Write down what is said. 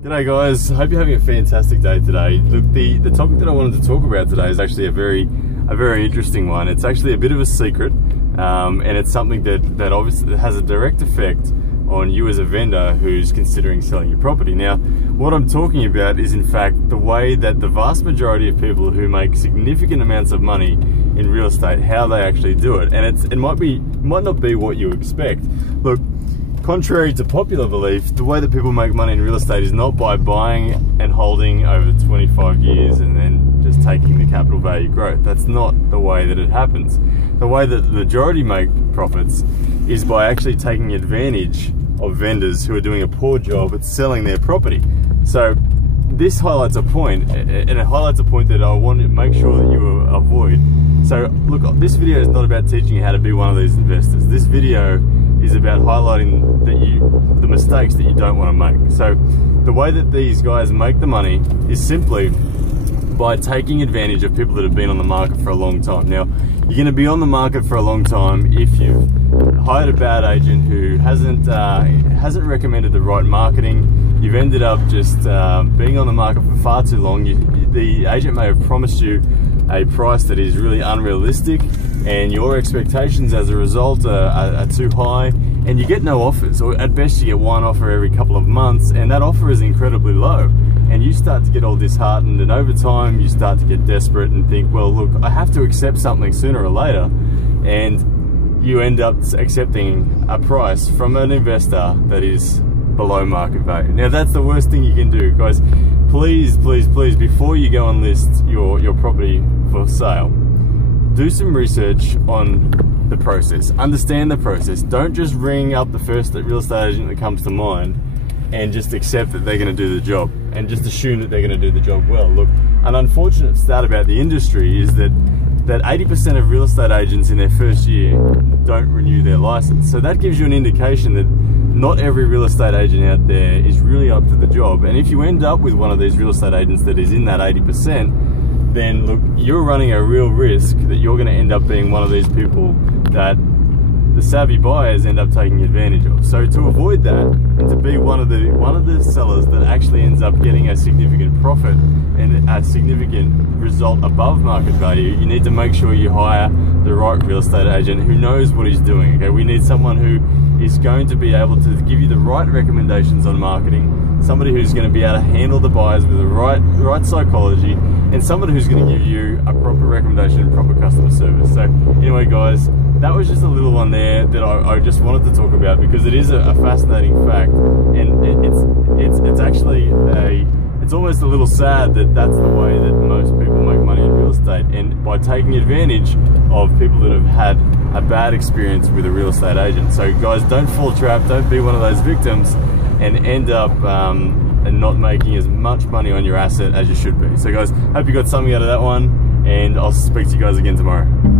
G'day guys, hope you're having a fantastic day today. Look, the topic that I wanted to talk about today is actually a very interesting one. It's actually a bit of a secret, and it's something that obviously has a direct effect on you as a vendor who's considering selling your property. Now, what I'm talking about is in fact the way that the vast majority of people who make significant amounts of money in real estate, how they actually do it. And it might not be what you expect. Look, contrary to popular belief, the way that people make money in real estate is not by buying and holding over 25 years and then just taking the capital value growth. That's not the way that it happens. The way that the majority make profits is by actually taking advantage of vendors who are doing a poor job at selling their property. So this highlights a point, and it highlights a point that I want to make sure that you avoid. So look, this video is not about teaching you how to be one of these investors. This video is about highlighting the mistakes that you don't want to make. So the way that these guys make the money is simply by taking advantage of people that have been on the market for a long time. Now, you're going to be on the market for a long time if you've hired a bad agent who hasn't recommended the right marketing. You've ended up just being on the market for far too long. The agent may have promised you a price that is really unrealistic, and your expectations as a result are too high, and you get no offers, or at best you get one offer every couple of months, and that offer is incredibly low, and you start to get all disheartened, and over time you start to get desperate and think, well look, I have to accept something sooner or later, and you end up accepting a price from an investor that is below market value. Now that's the worst thing you can do, guys. Please, please, please, before you go and list your property for sale, do some research on the process. Understand the process. Don't just ring up the first real estate agent that comes to mind and just accept that they're going to do the job and just assume that they're going to do the job well. Look, an unfortunate stat about the industry is that 80% of real estate agents in their first year don't renew their license. So that gives you an indication that not every real estate agent out there is really up to the job. And if you end up with one of these real estate agents that is in that 80%, then look, you're running a real risk that you're going to end up being one of these people that the savvy buyers end up taking advantage of. So to avoid that, and to be one of the sellers that actually ends up getting a significant profit and a significant result above market value, you need to make sure you hire the right real estate agent who knows what he's doing. Okay, we need someone who is going to be able to give you the right recommendations on marketing, somebody who's going to be able to handle the buyers with the right psychology, and somebody who's going to give you a proper recommendation and proper customer service. So anyway guys, that was just a little one there that I just wanted to talk about, because it is a fascinating fact, and it's actually it's almost a little sad that that's the way that most people make money in real estate, and by taking advantage of people that have had a bad experience with a real estate agent. So guys, don't fall trap, don't be one of those victims and end up and not making as much money on your asset as you should be. So guys, hope you got something out of that one, and I'll speak to you guys again tomorrow.